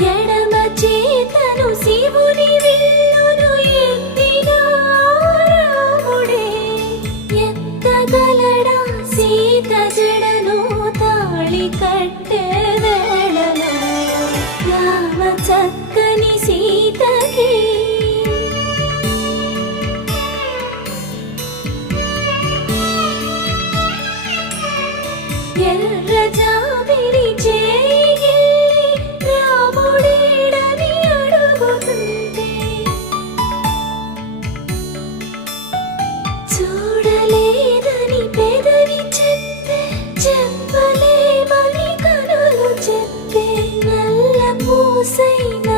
ఎడమ చేతను శివుని విల్లును ఎత్తిన రాముడే. ఎత్తగలడా సీత జడను తాళి కట్టెదడను say no.